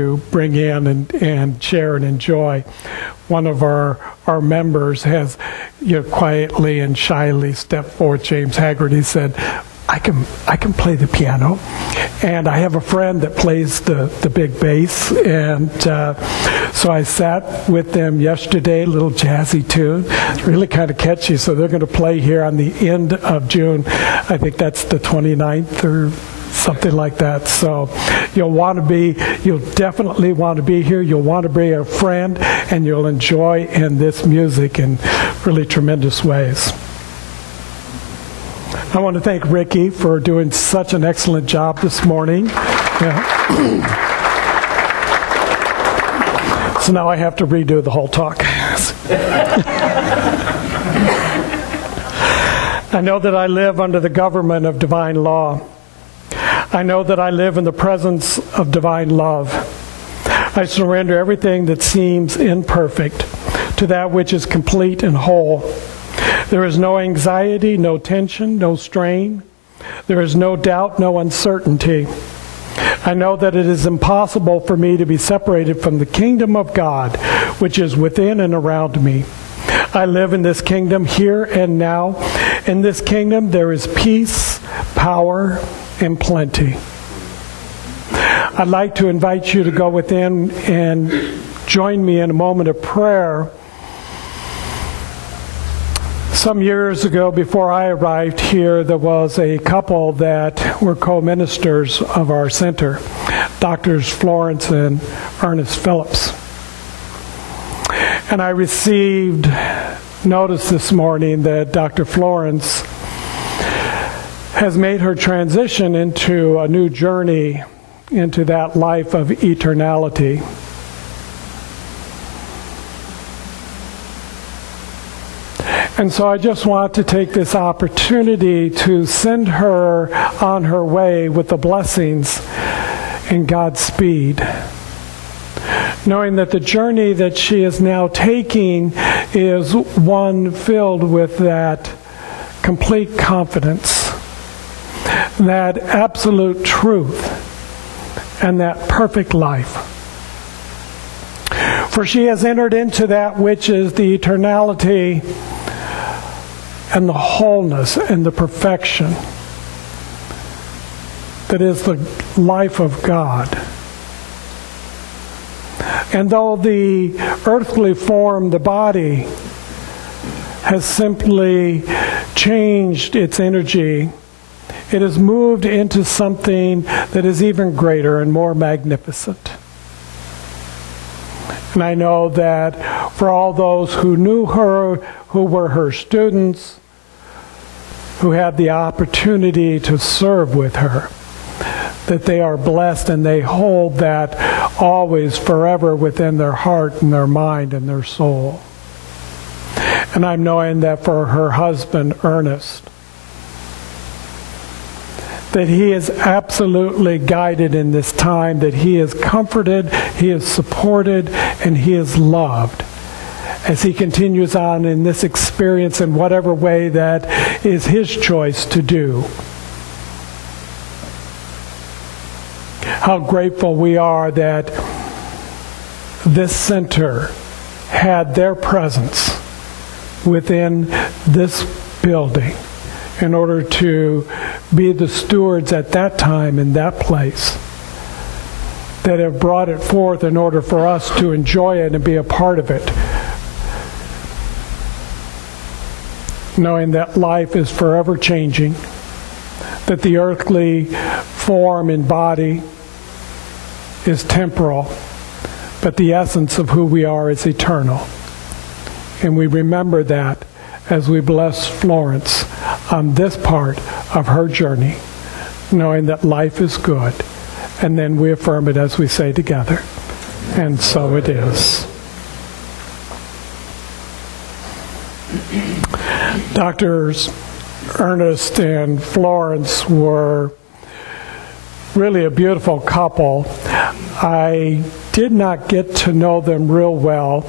to bring in and share and enjoy. One of our members has, quietly and shyly stepped forward. James Haggerty said, I can play the piano, and I have a friend that plays the big bass, and so I sat with them yesterday, a little jazzy tune. It's really kind of catchy, so they're going to play here on the end of June. I think that's the 29th or something like that. So you'll definitely want to be here. You'll want to bring a friend, and you'll enjoy in this music in really tremendous ways. I want to thank Ricky for doing such an excellent job this morning. Yeah. So now I have to redo the whole talk. I know that I live under the government of divine law. I know that I live in the presence of divine love. I surrender everything that seems imperfect to that which is complete and whole. There is no anxiety, no tension, no strain. There is no doubt, no uncertainty. I know that it is impossible for me to be separated from the kingdom of God, which is within and around me. I live in this kingdom here and now. In this kingdom there is peace, power, and plenty. I'd like to invite you to go within and join me in a moment of prayer. Some years ago, before I arrived here, there was a couple that were co-ministers of our center, Doctors Florence and Ernest Phillips. And I received notice this morning that Dr. Florence has made her transition into a new journey into that life of eternality. And so I just want to take this opportunity to send her on her way with the blessings and Godspeed, knowing that the journey that she is now taking is one filled with that complete confidence, that absolute truth, and that perfect life. For she has entered into that which is the eternality and the wholeness and the perfection that is the life of God. And though the earthly form, the body, has simply changed its energy, it has moved into something that is even greater and more magnificent. And I know that for all those who knew her, who were her students, who had the opportunity to serve with her, that they are blessed and they hold that always forever within their heart and their mind and their soul. And I'm knowing that for her husband, Ernest, that he is absolutely guided in this time, that he is comforted, he is supported, and he is loved as he continues on in this experience in whatever way that is his choice to do. How grateful we are that this center had their presence within this building in order to be the stewards at that time in that place, that have brought it forth in order for us to enjoy it and be a part of it, knowing that life is forever changing, that the earthly form and body is temporal, but the essence of who we are is eternal. And we remember that as we bless Florence on this part of her journey, knowing that life is good. And then we affirm it as we say together. And so it is. Doctors Ernest and Florence were really a beautiful couple. I did not get to know them real well.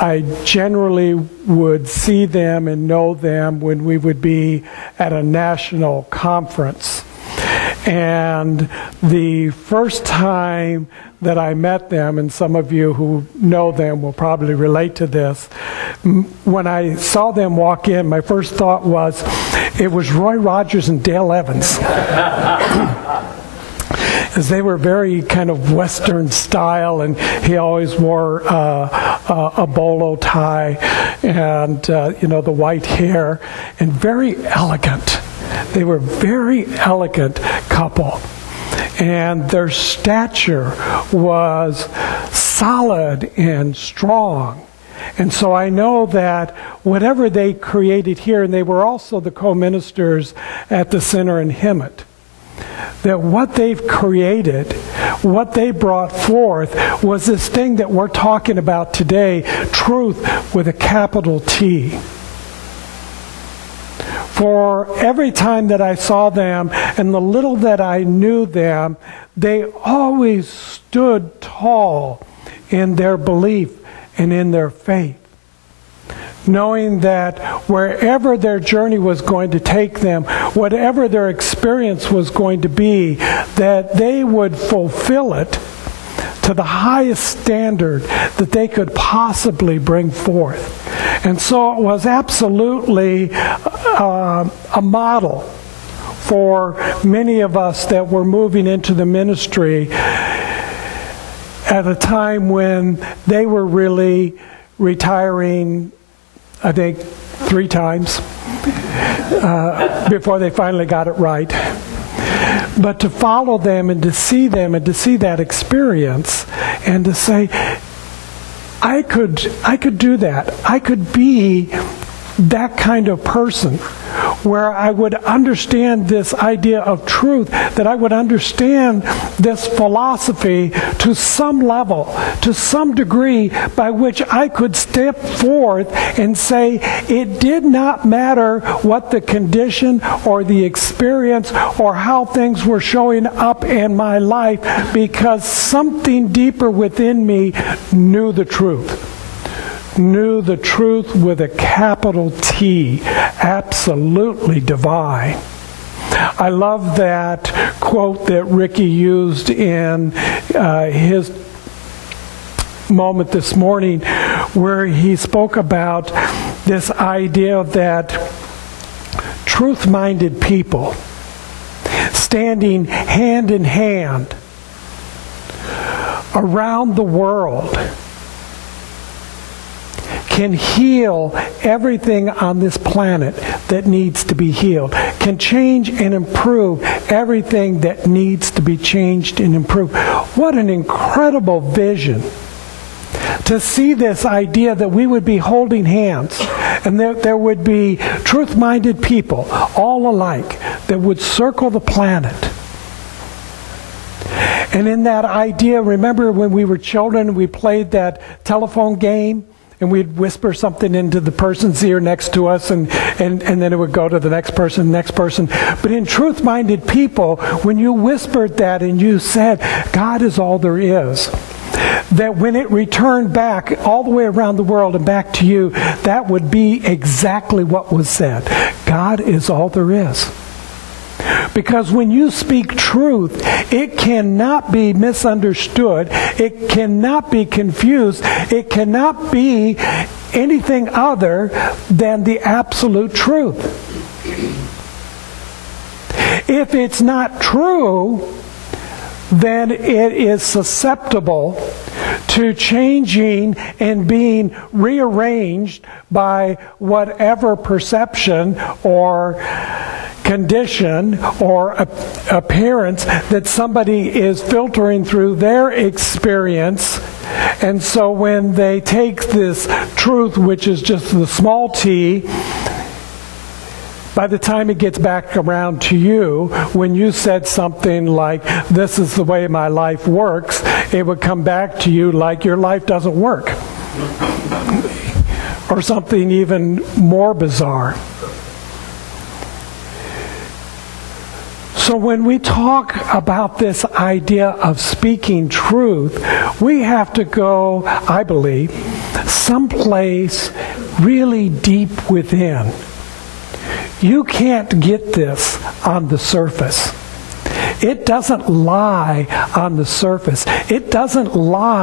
I generally would see them and know them when we would be at a national conference. And the first time that I met them, and some of you who know them will probably relate to this. When I saw them walk in, my first thought was, it was Roy Rogers and Dale Evans. As they were very kind of Western style, and he always wore a bolo tie and, the white hair, and very elegant. They were a very elegant couple. And their stature was solid and strong. And so I know that whatever they created here, and they were also the co-ministers at the center in Hemet, that what they've created, what they brought forth, was this thing that we're talking about today, truth with a capital T. For every time that I saw them, and the little that I knew them, they always stood tall in their belief and in their faith, knowing that wherever their journey was going to take them, whatever their experience was going to be, that they would fulfill it to the highest standard that they could possibly bring forth. And so it was absolutely a model for many of us that were moving into the ministry at a time when they were really retiring, I think, 3 times before they finally got it right. But to follow them and to see them and to see that experience and to say, I could do that. I could be that kind of person where I would understand this idea of truth, that I would understand this philosophy to some level, to some degree, by which I could step forth and say, it did not matter what the condition or the experience or how things were showing up in my life, because something deeper within me knew the truth. Knew the truth with a capital T, absolutely divine. I love that quote that Ricky used in his moment this morning, where he spoke about this idea that truth-minded people standing hand in hand around the world can heal everything on this planet that needs to be healed, can change and improve everything that needs to be changed and improved. What an incredible vision to see this idea that we would be holding hands and there would be truth-minded people, all alike, that would circle the planet. And in that idea, remember when we were children, we played that telephone game? And we'd whisper something into the person's ear next to us, and then it would go to the next person. But in truth-minded people, when you whispered that and you said, God is all there is, that when it returned back all the way around the world and back to you, that would be exactly what was said. God is all there is. Because when you speak truth, it cannot be misunderstood. It cannot be confused. It cannot be anything other than the absolute truth. If it's not true, then it is susceptible to changing and being rearranged by whatever perception or condition or appearance that somebody is filtering through their experience. And so when they take this truth, which is just the small t, by the time it gets back around to you, when you said something like, this is the way my life works, it would come back to you like your life doesn't work. Or something even more bizarre. So when we talk about this idea of speaking truth, we have to go, I believe, someplace really deep within. You can't get this on the surface. it doesn't lie on the surface. It doesn't lie